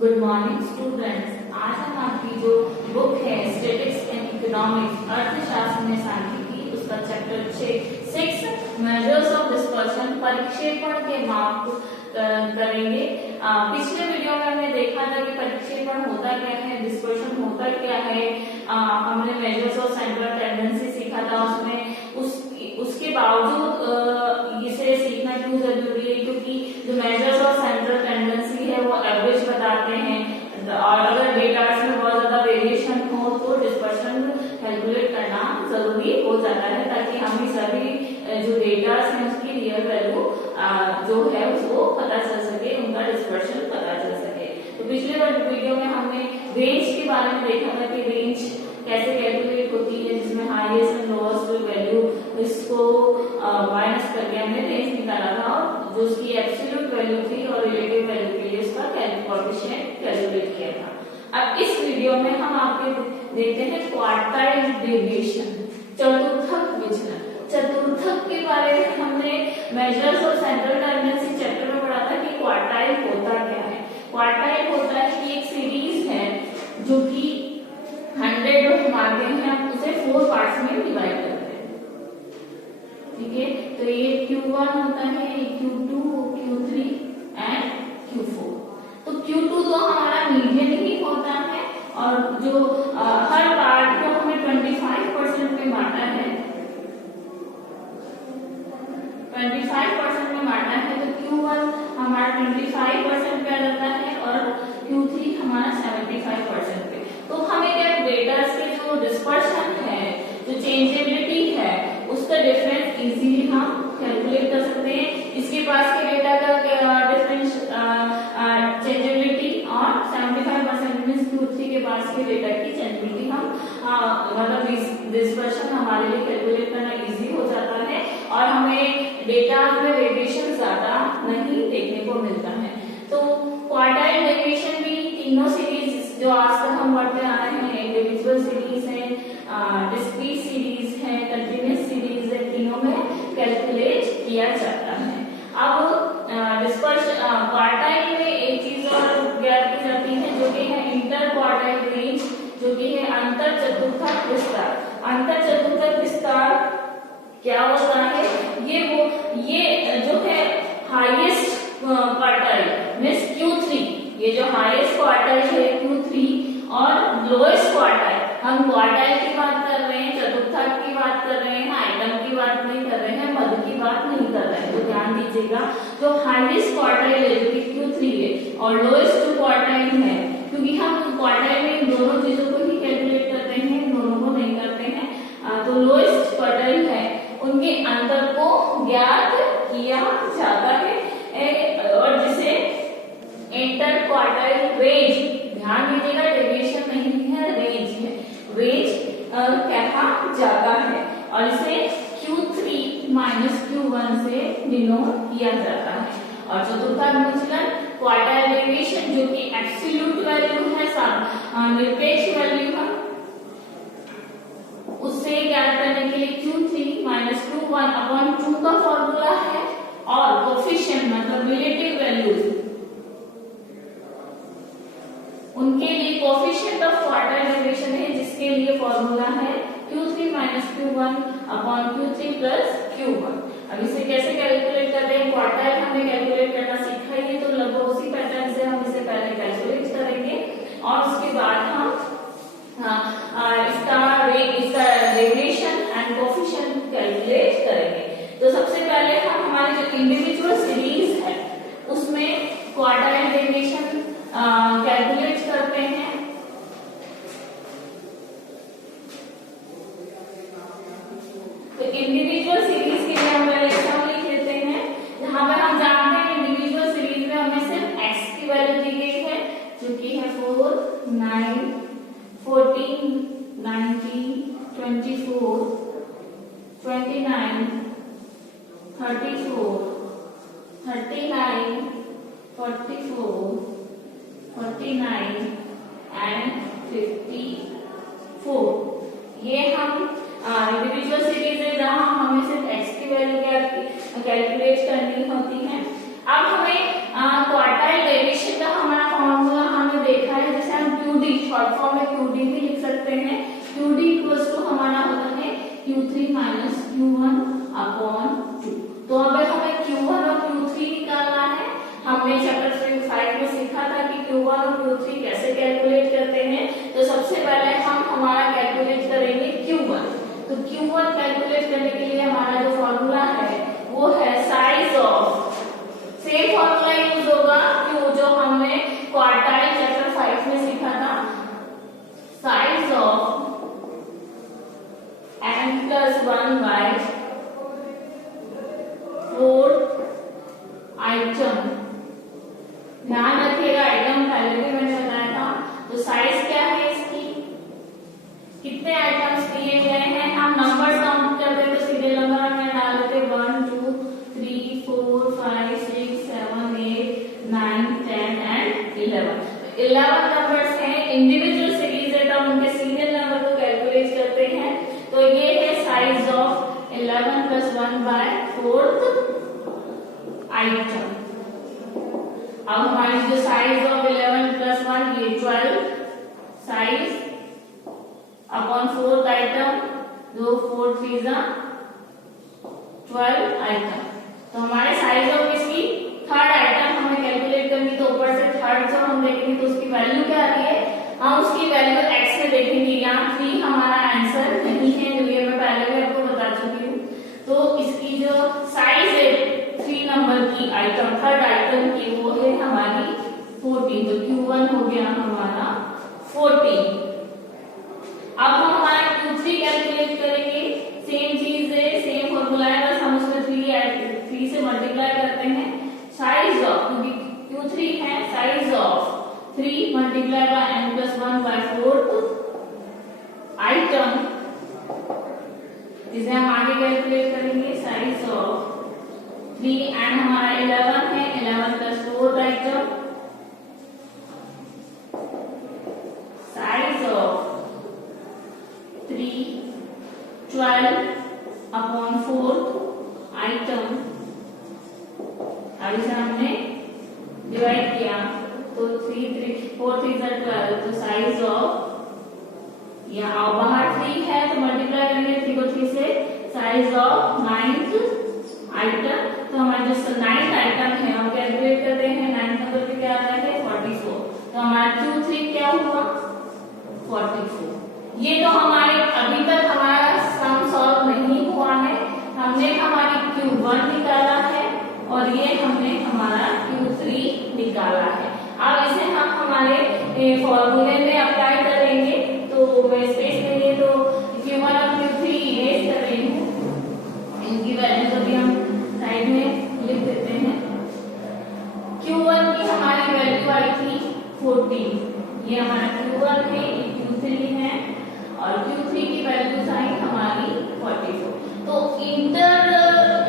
Good morning students. आज हम आपकी जो बुक है स्टैटिस्टिक्स एंड इकोनॉमिक्स अर्थशास्त्र में सांख्यिकी उसका चैप्टर 6 मेजर्स ऑफ डिस्पर्शन परिक्षेपण के माप करेंगे। पिछले वीडियो में हमने देखा था कि परिक्षेपण होता क्या है, डिस्पर्शन होता क्या है। हमने मेजर्स ऑफ सेंट्रल टेंडेंसी सीखा था। उसमें उसके बावजूद इसे सीखना क्यों जरूरी है, क्योंकि जो मेजर्स ऑफ सेंट्रल टेंडेंसी है वो एवरेज बताते हैं और अगर डेटा में बहुत ज्यादा वेरिएशन हो तो डिस्पर्शन कैलकुलेट करना जरूरी हो जाता है, ताकि हमें सभी जो डेटा है उसकी रियल वैल्यू जो है उसको पता चल सके, उनका डिस्पर्शन पता चल सके। तो पिछले वीडियो में हमने रेंज के बारे में देखा था कि रेंज कैसे कैलकुलेट होती है, जिसमें हाईएस्ट एंड लोएस्ट वैल्यू इसको माइनस करके हमने रेंज निकाला था और जो उसकी एब्सोल्यूट वैल्यू थी और रिलेटिव वैल्यू के लिए उसका कोएफिशिएंट कैलकुलेट किया था। अब इस वीडियो में हम आपके देखते हैं क्वार्टाइल डेविएशन, चतुर्थक विचलन। चतुर्थक के बारे में हमने मेजर्स और सेंट्रल टेंडेंसी चैप्टर में पढ़ा था कि क्वार्टाइल होता क्या है। क्वार्टाइल होता है कि एक सीरीज है जो कि 100 मार्क हैं, हम उसे 4 पार्ट्स में डिवाइड करते हैं। ठीक है, तो ये Q1 होता है, Q2, Q3 एंड Q4। तो Q2 तो हमारा मीडियन ही होता है और जो हर पार्ट को हमें 25% में बांटा है, 25% में बांटा है। तो Q1 हमारा 25% पे आ जाता है और Q3 हमारा 75% पे। तो हमें क्या डेटा के जो डिस्पर्शन है, जो चेंजेबिलिटी है, उसका डिफरेंस इजीली हम कैलकुलेट कर सकते हैं। इसके पास के डेटा का डिफरेंस चेंजेबिलिटी और 75% मींस Q3 के पास के डेटा की चेंजेबिलिटी हम मतलब डिस्पर्शन हमारे लिए कैलकुलेट करना इजी हो जाता है और हमें डेटा में वेरिएशन ज्यादा नहीं देखने को मिलता है। तो क्वार्टाइल डेविएशन भी तीनों सीरीज जो आज तक हम पढ़ते आ रहे हैं, इंडिविजुअल सीरीज है, डिस्क्रीट सीरीज है, कंटीन्यूअस सीरीज है, तीनों में कैलकुलेट किया जाता है। अब डिस्पर्शन क्वार्टाइल में एक चीज और ज्ञात की जाती है जो कि है इंटर क्वार्टाइल रेंज, जो कि है अंतर चतुर्थक विस्तार। अंतर चतुर्थक विस्तार क्या होता है? ये जो है हाईएस्ट क्वार्टाइल मींस Q3, ये जो हाईएस्ट क्वार्टाइल है Q3 और लोएस्ट क्वार्टाइल, हम क्वार्टाइल की बात कर रहे हैं, चतुर्थक की बात कर रहे हैं, आइटम की बात नहीं कर रहे हैं, मध्य की बात नहीं कर रहे हैं। तो ध्यान दीजिएगा, जो हाईएस्ट क्वार्टाइल है जो कि Q3 है और लोएस्ट जो क्वार्टाइल है, क्योंकि हम क्वार्टाइल में इन दोनों चीजों को ही कैलकुलेट करते हैं, इन दोनों को नहीं करते हैं। तो लोएस्ट क्वार्टाइल है उनके अंतर को ज्ञात किया जाता है और जिसे इंटर क्वार्टाइल रेंज, ध्यान दीजिएगा डेविएशन नहीं है, रेंज है, रेंज कहा जाता है और इसे Q3 माइनस Q1 से डिनोट किया जाता है। और चतुर्थक विचलन क्वार्टाइल डेविएशन जो कि एब्सोल्यूट वैल्यू है, निरपेक्ष वैल्यू है, उससे ज्ञात करने के लिए Q3 माइनस Q1 अपॉन 2 का फॉर्मूला है और कोफिशिएंट मतलब रिलेटिव वैल्यूज, उनके लिए कोफिशिएंट ऑफ क्वार्टाइल डेविएशन है जिसके लिए फॉर्मूला है Q3 minus Q1 upon Q3 plus Q1। अब इसे कैसे कैलकुलेट करते हैं? क्वार्टाइल हमने कैलकुलेट करना सीखा ही है, तो लगभग उसी पैटर्न से हम इसे पहले कैलकुलेट करेंगे और उसके बाद हम इसका डेविएशन एंड कोफिशिएंट कैलकुलेट करेंगे। तो सबसे पहले हम हमारी जो इंडिविजुअल सीरीज है उसमें क्वार्टाइल डेविएशन कैलकुलेट करते हैं। तो इंडिविजुअल सीरीज के लिए हम पहले एग्जाम्पल लिख लेते हैं, जहां पर हम जानते हैं इंडिविजुअल सीरीज में हमें सिर्फ x की वैल्यू दी गई है जो कि है 4, 9, 14, 19, 24, 29, 34, 39, 44, 49 एंड 54। ये हम इंडिविजुअल सीरीज है जहां हमें सिर्फ x की वैल्यू कैलकुलेट करनी होती है। अब हमें क्वार्टाइल डेविएशन का हमारा फॉर्मूला हम शॉर्ट फॉर्म में QD भी लिख सकते हैं। QD इक्वल्स टू हमारा होता है Q3 माइनस Q1 अपॉन 2। तो अब हमें Q1 और Q3 निकालना है। हमने चैप्टर 5 में सीखा था कि Q1 और Q3 कैसे कैलकुलेट करते हैं। तो सबसे पहले हम हमारा कैलकुलेट करेंगे Q1। तो Q1 कैलकुलेट करने के लिए हमारा जो फॉर्मूला है वो है size of, same formula use होगा जो हमने क्वार्टाइल चैप्टर 5 में सीखा था, size of n+1 bye 4 item. ध्यान रखिएगा, आइटम पहले भी मैंने बताया था। तो साइज क्या है इसकी, कितने आइटम्स दिए गए हैं, हम नंबर काउंट करते तो सीरियल नंबर में डाल देते 1 2 3 4 5 6 7 8 9 10 एंड 11 नंबर्स हैं। इंडिविजुअल सीरीज है तो उनके सीरियल नंबर को कैलकुलेट करते हैं। तो ये है size of 11+1 bye 4th item. अब हमारी जो साइज ऑफ 11+1 ये 12 साइज अपॉन 4th आइटम, जो 4 3 12 आइटम। तो हमारे साइज ऑफ इसकी थर्ड आइटम हमें कैलकुलेट करनी। तो ऊपर से थर्ड जो हम देखेंगे तो उसकी वैल्यू क्या आ रही है, हम उसकी वैल्यू x में देखेंगे। यहाँ 3 हमारा आंसर नहीं है, जो ये मैं पहले भी आपको बता चुकी हूँ। तो इसकी जो साइज है 3 नंबर की आइटम, थर्ड आइटम की, वो है हमारी 14। तो Q1 हो गया हमारा 14। अब हम हमारा Q3 कैलकुलेट करेंगे। सेम चीज है, सेम फॉर्मूला है, बस हम उसमें 3 से मल्टीप्लाई करते हैं। साइज ऑफ, क्योंकि Q3 है, size of 3 multiply by n+1 by 4th item, जिसे हम आगे कैलकुलेट करेंगे। साइज ऑफ 3 एंड हमारा 11 है, 11+4th item, size of 3 12 upon 4th item. अब इसे हमने डिवाइड किया तो 4 3 12। तो साइज ऑफ, यहाँ बाहर 3 है तो मल्टीप्लाई करेंगे 3 को 3 से, साइज ऑफ 9th आइटम। तो हमारा जो 9th आइटम है हम कैलकुलेट करते हैं। 9th नंबर पे क्या आ रहा है 44। तो हमारा Q3 क्या हुआ 44। ये तो हमारे अभी तक हमारा सम सॉल्व नहीं हुआ है। हमने हमारी Q1 निकाला है और ये हमने हमारा Q3 निकाला है। अब इसे हम हमारे फॉर्मूले में अप्लाई करेंगे। तो मैं स्पेस के लिए तो Q1 और Q3 इरेज कर रही हूँ, इनकी वैल्यू को भी हम साइड में लिख देते हैं। Q1 की हमारी वैल्यू आई थी 14, ये हमारा Q1 है, ये Q3 है, और Q3 की वैल्यूज आई हमारी 44। तो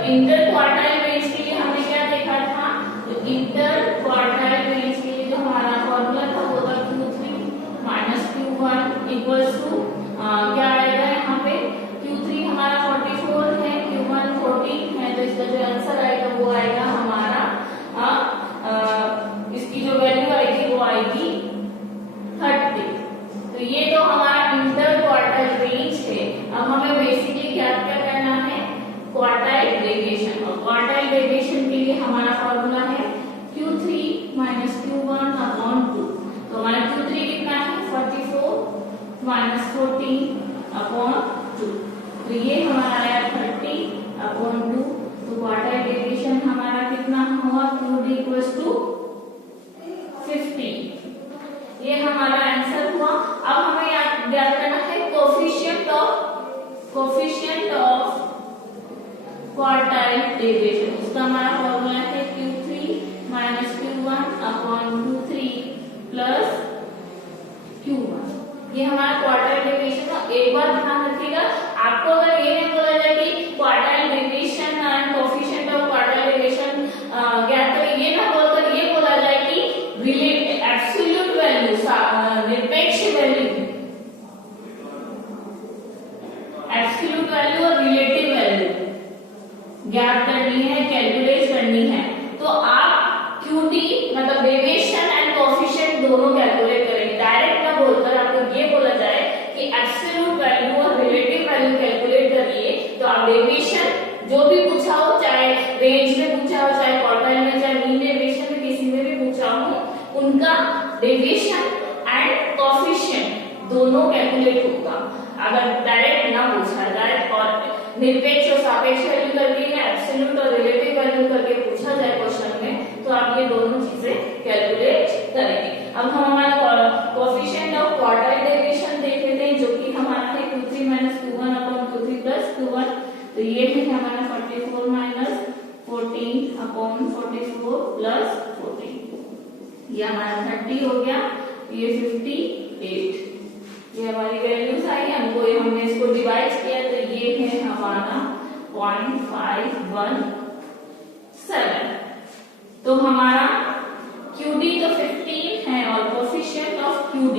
इंटर क्वार्टाइल रेंज के लिए हमने क्या देखा था, तो इंटर क्वार्टाइल रेंज के लिए जो हमारा फॉर्मूला था वो था Q3 minus Q1 equals to क्या आएगा यहाँ पे, Q3 हमारा 44 है, Q1 14 है, तो इसका जो आंसर आएगा वो आएगा हमारा इसकी जो वैल्यू आएगी वो आएगी 30। तो ये तो हमारा इंटर क्वार्टाइल रेंज है। अब हमें बेसिकली क्या करना है, क्वार्टाइल डेविएशन। और क्वार्टाइल डेविएशन के लिए हमारा फॉर्मूला है Q3 माइनस Q1 अपॉन 2। तो हमारा Q3 कितना है 44 माइनस 14 अपॉन 2। तो ये हमारा आया 30 अपॉन 2। तो क्वार्टाइल डेविएशन हमारा कितना हुआ, QD इक्वल्स टू 50। ये हमारा आंसर हुआ। अब हमें याद करना है कोफिशिएंट ऑफ क्वार्टाइल डेविएशन। उसका हमारा फॉर्मूला है Q3 minus Q1 upon 3 plus Q1। ये हमारा क्वार्टाइल डेविएशन का। एक बार ध्यान रखिएगा, आपको अगर ये नहीं बोला जाए कि quartile deviation and coefficient of quartile deviation ज्ञात करें, ये ना बोलकर ये बोला जाए कि एब्सोल्यूट वैल्यू, निरपेक्ष वैल्यू, एब्सोल्यूट वैल्यू और रिलेटिव वैल्यू ज्ञात करनी है, कैलकुलेट करनी है। तो आप QD मतलब डेविएशन एंड कोफिशिएंट दोनों कैलकुलेट करेंगे। डायरेक्ट ना बोलकर आपको रेंज में पूछा हो, चाहे क्वार्टाइल में, चाहे मीन डेविएशन में, किसी में भी पूछा हो, उनका डेविएशन एंड कोएफिशिएंट दोनों कैलकुलेट होगा। अगर डायरेक्ट ना पूछा जाए और निरपेक्ष और सापेक्ष वैल्यू करके या एब्सोल्यूट और रिलेटिव वैल्यू करके पूछा जाए क्वेश्चन में, तो आप ये दोनों चीजें कैलकुलेट करेंगे। अब हम हमारा कोएफिशिएंट ऑफ क्वार्टाइल डेविएशन देख लेते हैं, जो कि हमारा है Q3 - Q1 upon Q3 plus Q1। तो ये है हमारा 44 माइनस 14 अपॉन 44 प्लस 14, ये हमारा 30 हो गया, ये 58, ये हमारी वैल्यूज आई। हमने इसको डिवाइड किया तो ये है हमारा 0.517। तो हमारा QD तो 15 है और coefficient of QD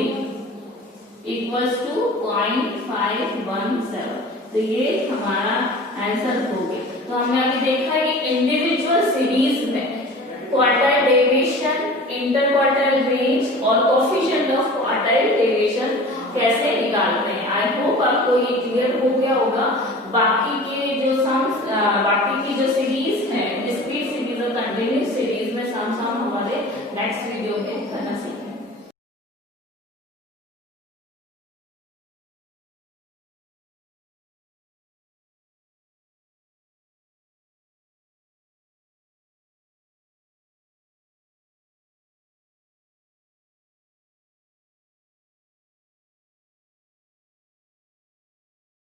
equals to 0.517। तो ये हमारा आंसर हो गया। तो हमने अभी देखा कि इंडिविजुअल सीरीज में quartile deviation, inter quartile range और कोएफिशिएंट ऑफ क्वार्टाइल डेविएशन कैसे निकालते हैं। आई होप आपको ये क्लियर हो गया होगा। बाकी की जो सीरीज है, डिस्क्रीट सीरीज और कंटिन्यूअस सीरीज में सम हमारे नेक्स्ट वीडियो में करना सीखेंगे।